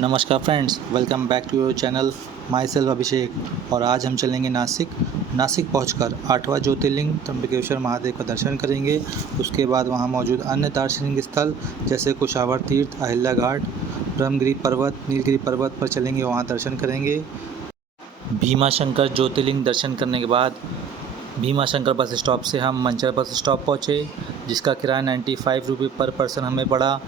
नमस्कार friends, welcome back to your channel. Myself Abhishek. और आज हम चलेंगे नासिक पहुंचकर 8वां ज्योतिर्लिंग त्र्यंबकेश्वर महादेव का दर्शन करेंगे। उसके बाद वहां मौजूद अन्य दार्शनिक स्थल जैसे कुशावर तीर्थ, अहिल्या घाट, ब्रह्मगिरी पर्वत, नीलगिरी पर्वत पर चलेंगे, वहां दर्शन करेंगे। भीमाशंकर ज्योतिर्लिंग दर्शन करने के बाद भीमाशंकर बस स्टॉप से हम मंचर बस स्टॉप पहुँचे, जिसका किराया 95 रुपये पर पर्सन हमें पड़ा।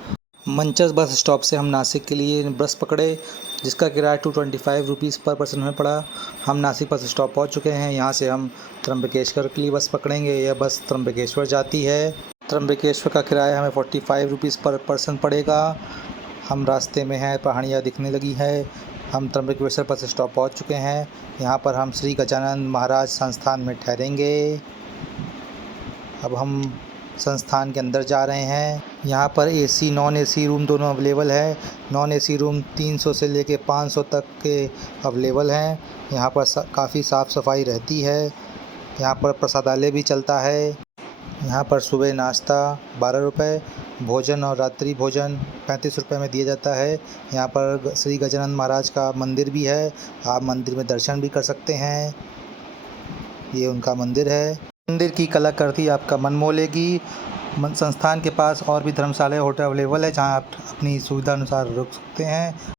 मंचर बस स्टॉप से हम नासिक के लिए बस पकड़े, जिसका किराया 225 रुपीज़ पर पर्सन हमें पड़ा। हम नासिक बस स्टॉप पहुंच चुके हैं। यहां से हम त्र्यंबकेश्वर के लिए बस पकड़ेंगे। यह बस त्र्यंबकेश्वर जाती है। त्र्यंबकेश्वर का किराया हमें 45 रुपीज़ पर पर्सन पड़ेगा। हम रास्ते में हैं, पहाड़ियाँ दिखने लगी है। हम त्र्यंबकेश्वर बस स्टॉप पहुँच चुके हैं। यहाँ पर हम श्री गजानन महाराज संस्थान में ठहरेंगे। अब हम संस्थान के अंदर जा रहे हैं। यहाँ पर एसी नॉन एसी रूम दोनों अवेलेबल है। नॉन एसी रूम 300 से लेके 500 तक के अवेलेबल हैं। यहाँ पर काफ़ी साफ़ सफाई रहती है। यहाँ पर प्रसादालय भी चलता है। यहाँ पर सुबह नाश्ता 12 रुपये, भोजन और रात्रि भोजन 35 रुपये में दिया जाता है। यहाँ पर श्री गजानन महाराज का मंदिर भी है। आप मंदिर में दर्शन भी कर सकते हैं। ये उनका मंदिर है। मंदिर की कलाकृति आपका मन मोह लेगी। संस्थान के पास और भी धर्मशाला होटल अवेलेबल है, जहां आप अपनी सुविधा अनुसार रुक सकते हैं।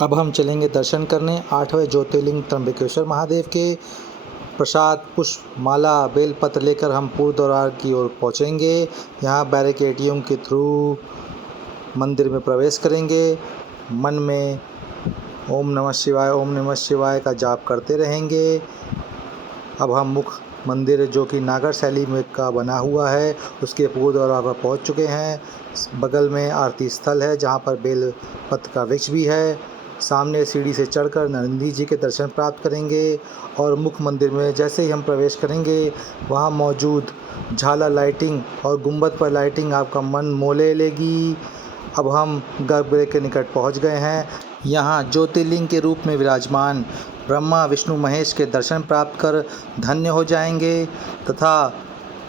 अब हम चलेंगे दर्शन करने 8वें ज्योतिर्लिंग त्र्यंबकेश्वर महादेव के। प्रसाद, पुष्प, माला, बेलपत्र लेकर हम पूर्व द्वार की ओर पहुँचेंगे। यहाँ बैरिकेडियम के थ्रू मंदिर में प्रवेश करेंगे। मन में ओम नमः शिवाय का जाप करते रहेंगे। अब हम मुख्य मंदिर जो कि नागर शैली में का बना हुआ है, उसके पूर्व द्वार पर पहुंच चुके हैं। बगल में आरती स्थल है, जहां पर बेल पत्र का वृक्ष भी है। सामने सीढ़ी से चढ़कर नंदी जी के दर्शन प्राप्त करेंगे। और मुख्य मंदिर में जैसे ही हम प्रवेश करेंगे, वहां मौजूद झालर लाइटिंग और गुंबद पर लाइटिंग आपका मन मोह ले लेगी। अब हम गर्भगृह के निकट पहुंच गए हैं। यहाँ ज्योतिर्लिंग के रूप में विराजमान ब्रह्मा विष्णु महेश के दर्शन प्राप्त कर धन्य हो जाएंगे, तथा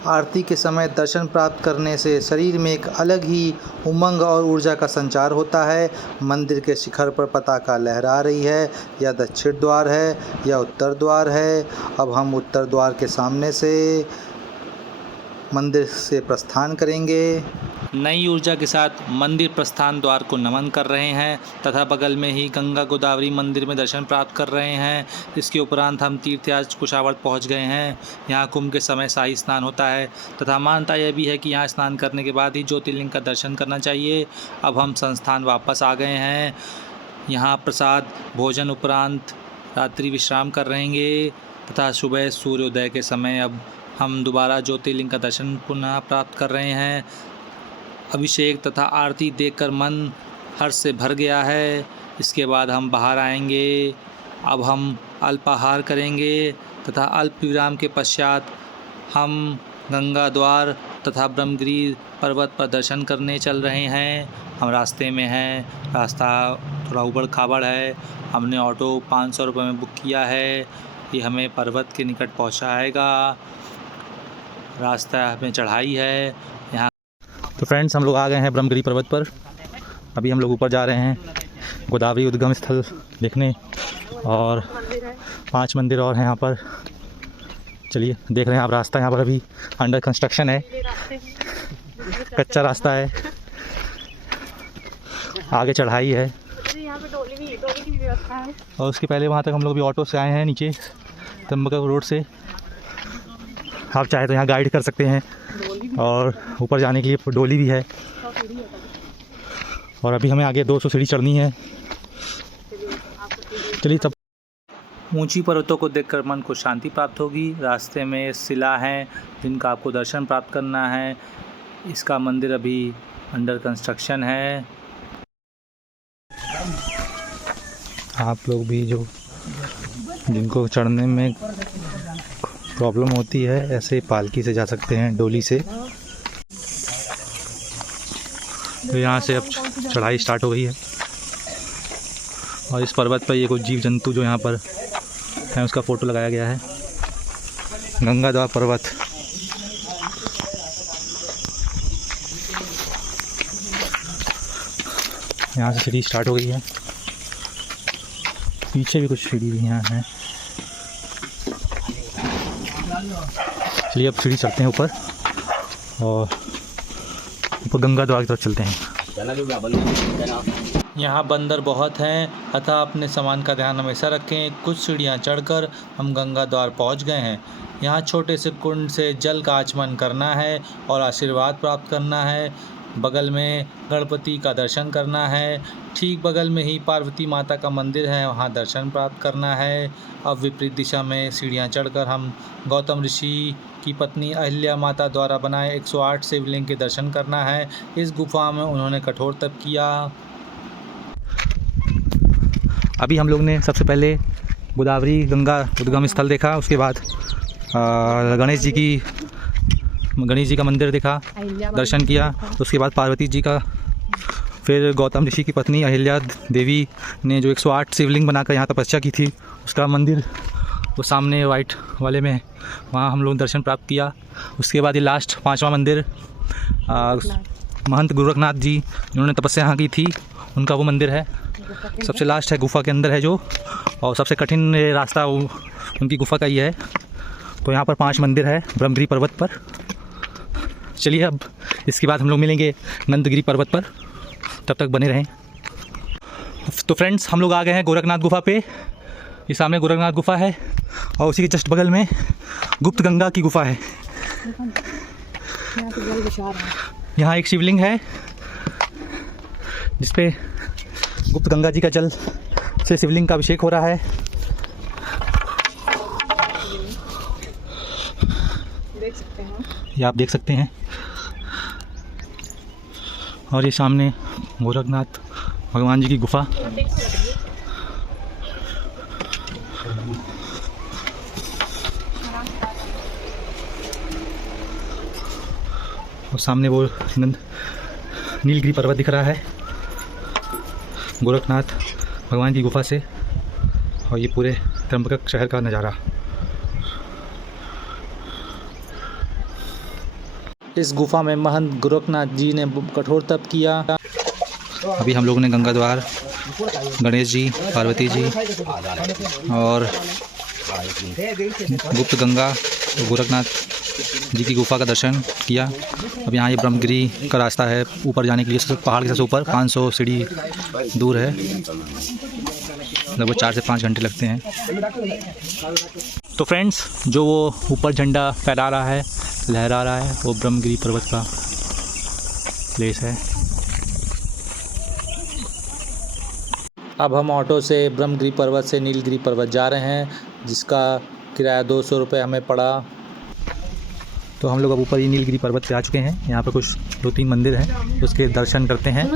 आरती के समय दर्शन प्राप्त करने से शरीर में एक अलग ही उमंग और ऊर्जा का संचार होता है। मंदिर के शिखर पर पताका लहरा रही है। यह दक्षिण द्वार है या उत्तर द्वार है। अब हम उत्तर द्वार के सामने से मंदिर से प्रस्थान करेंगे। नई ऊर्जा के साथ मंदिर प्रस्थान द्वार को नमन कर रहे हैं, तथा बगल में ही गंगा गोदावरी मंदिर में दर्शन प्राप्त कर रहे हैं। इसके उपरांत हम तीर्थयात्री कुशावर्त पहुंच गए हैं। यहाँ कुंभ के समय शाही स्नान होता है, तथा मान्यता यह भी है कि यहाँ स्नान करने के बाद ही ज्योतिर्लिंग का दर्शन करना चाहिए। अब हम संस्थान वापस आ गए हैं। यहाँ प्रसाद भोजन उपरांत रात्रि विश्राम कर रहेंगे, तथा सुबह सूर्योदय के समय अब हम दोबारा ज्योतिर्लिंग का दर्शन पुनः प्राप्त कर रहे हैं। अभिषेक तथा आरती देखकर मन हर्ष से भर गया है। इसके बाद हम बाहर आएंगे। अब हम अल्पाहार करेंगे, तथा अल्प विराम के पश्चात हम गंगा द्वार तथा ब्रह्मगिरी पर्वत पर दर्शन करने चल रहे हैं। हम रास्ते में हैं। रास्ता थोड़ा उबड़ खाबड़ है। हमने ऑटो 500 रुपये में बुक किया है। ये हमें पर्वत के निकट पहुंचाएगा। रास्ता में चढ़ाई है। यहाँ तो फ्रेंड्स, हम लोग आ गए हैं ब्रह्मगिरी पर्वत पर। अभी हम लोग ऊपर जा रहे हैं गोदावरी उद्गम स्थल देखने, और 5 मंदिर और हैं यहाँ पर। चलिए देख रहे हैं आप। रास्ता यहाँ पर अभी अंडर कंस्ट्रक्शन है, कच्चा रास्ता है। आगे चढ़ाई है, और उसके पहले वहाँ तक हम लोग भी ऑटो से आए हैं, नीचे त्र्यंबकेश्वर रोड से। आप चाहे तो यहाँ गाइड कर सकते हैं, और ऊपर जाने के लिए डोली भी है। और अभी हमें आगे 200 सीढ़ी चढ़नी है। चलिए तब। ऊंची पर्वतों को देखकर मन को शांति प्राप्त होगी। रास्ते में शिला हैं जिनका आपको दर्शन प्राप्त करना है। इसका मंदिर अभी अंडर कंस्ट्रक्शन है। आप लोग भी जिनको चढ़ने में प्रॉब्लम होती है, ऐसे पालकी से जा सकते हैं, डोली से। तो यहाँ से अब चढ़ाई स्टार्ट हो गई है। और इस पर्वत पर ये कुछ जीव जंतु जो यहाँ पर हैं उसका फ़ोटो लगाया गया है। गंगा द्वार पर्वत। यहाँ से सीढ़ी स्टार्ट हो गई है। पीछे भी कुछ सीढ़ी यहाँ हैं। चलिए अब सीढ़ी चढ़ते हैं ऊपर और ऊपर गंगा द्वार की तरफ चलते हैं। यहाँ बंदर बहुत हैं अतः अपने सामान का ध्यान हमेशा रखें। कुछ सीढ़ियाँ चढ़कर हम गंगा द्वार पहुँच गए हैं। यहाँ छोटे से कुंड से जल का आचमन करना है और आशीर्वाद प्राप्त करना है। बगल में गणपति का दर्शन करना है। ठीक बगल में ही पार्वती माता का मंदिर है, वहाँ दर्शन प्राप्त करना है। अब विपरीत दिशा में सीढ़ियाँ चढ़कर हम गौतम ऋषि की पत्नी अहिल्या माता द्वारा बनाए 108 शिवलिंग के दर्शन करना है। इस गुफा में उन्होंने कठोर तप किया। अभी हम लोग ने सबसे पहले गोदावरी गंगा उद्गम स्थल देखा, उसके बाद गणेश जी का मंदिर देखा, दर्शन किया। उसके बाद पार्वती जी का, फिर गौतम ऋषि की पत्नी अहिल्या देवी ने जो 108 शिवलिंग बनाकर यहाँ तपस्या की थी उसका मंदिर, वो सामने वाइट वाले में, वहाँ हम लोग दर्शन प्राप्त किया। उसके बाद ये लास्ट 5वां मंदिर महंत गोरखनाथ जी जिन्होंने तपस्या यहाँ की थी उनका वो मंदिर है। सबसे लास्ट है, गुफा के अंदर है जो, और सबसे कठिन रास्ता उनकी गुफा का ही है। तो यहाँ पर 5 मंदिर है ब्रह्मगिरी पर्वत पर। चलिए अब इसके बाद हम लोग मिलेंगे नंदगिरी पर्वत पर, तब तक बने रहें। तो फ्रेंड्स हम लोग आ गए हैं गोरखनाथ गुफा पे। ये सामने गोरखनाथ गुफा है और उसी के जस्ट बगल में गुप्त गंगा की गुफा है। यहाँ एक शिवलिंग है जिसपे गुप्त गंगा जी का जल से शिवलिंग का अभिषेक हो रहा है। देख सकते हैं, ये आप देख सकते हैं। और ये सामने गोरखनाथ भगवान जी की गुफा। और सामने वो नीलगिरी पर्वत दिख रहा है गोरखनाथ भगवान की गुफा से, और ये पूरे त्र्यंबक शहर का नज़ारा। इस गुफा में महंत गोरखनाथ जी ने कठोर तप किया। अभी हम लोगों ने गंगा द्वार, गणेश जी, पार्वती जी और गुप्त गंगा गोरखनाथ जी की गुफा का दर्शन किया। अब यहाँ ये ब्रह्मगिरी का रास्ता है ऊपर जाने के लिए, सबसे पहाड़ के सबसे ऊपर 500 सीढ़ी दूर है, लगभग 4 से 5 घंटे लगते हैं। तो फ्रेंड्स जो वो ऊपर झंडा फहरा रहा है, लहरा रहा है, वो ब्रह्मगिरी पर्वत का प्लेस है। अब हम ऑटो से ब्रह्मगिरी पर्वत से नीलगिरी पर्वत जा रहे हैं, जिसका किराया 200 रुपये हमें पड़ा। तो हम लोग अब ऊपर ही नीलगिरी पर्वत पे आ चुके हैं। यहाँ पर कुछ 2-3 मंदिर हैं, उसके दर्शन करते हैं।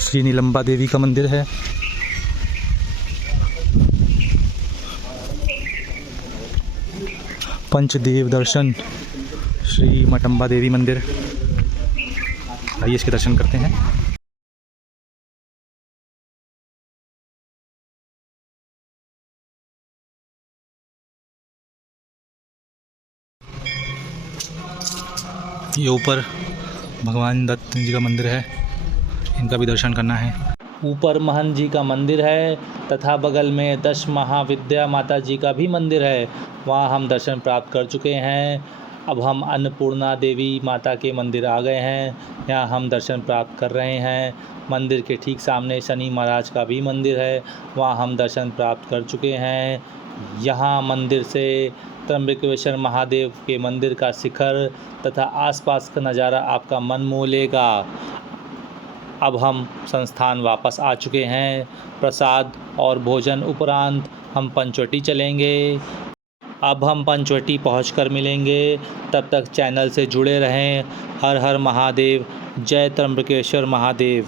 श्री नीलंबा देवी का मंदिर है। पंचदेव दर्शन श्री मटंबा देवी मंदिर, आइए इसके दर्शन करते हैं। ये ऊपर भगवान दत्त जी का मंदिर है, इनका भी दर्शन करना है। ऊपर महंत जी का मंदिर है तथा बगल में 10 महाविद्या माता जी का भी मंदिर है, वहाँ हम दर्शन प्राप्त कर चुके हैं। अब हम अन्नपूर्णा देवी माता के मंदिर आ गए हैं, यहाँ हम दर्शन प्राप्त कर रहे हैं। मंदिर के ठीक सामने शनि महाराज का भी मंदिर है, वहाँ हम दर्शन प्राप्त कर चुके हैं। यहाँ मंदिर से त्र्यंबकेश्वर महादेव के मंदिर का शिखर तथा आसपास का नज़ारा आपका मन मोह लेगा। अब हम संस्थान वापस आ चुके हैं। प्रसाद और भोजन उपरांत हम पंचवटी चलेंगे। अब हम पंचवटी पहुंचकर मिलेंगे, तब तक चैनल से जुड़े रहें। हर हर महादेव, जय त्र्यंबकेश्वर महादेव।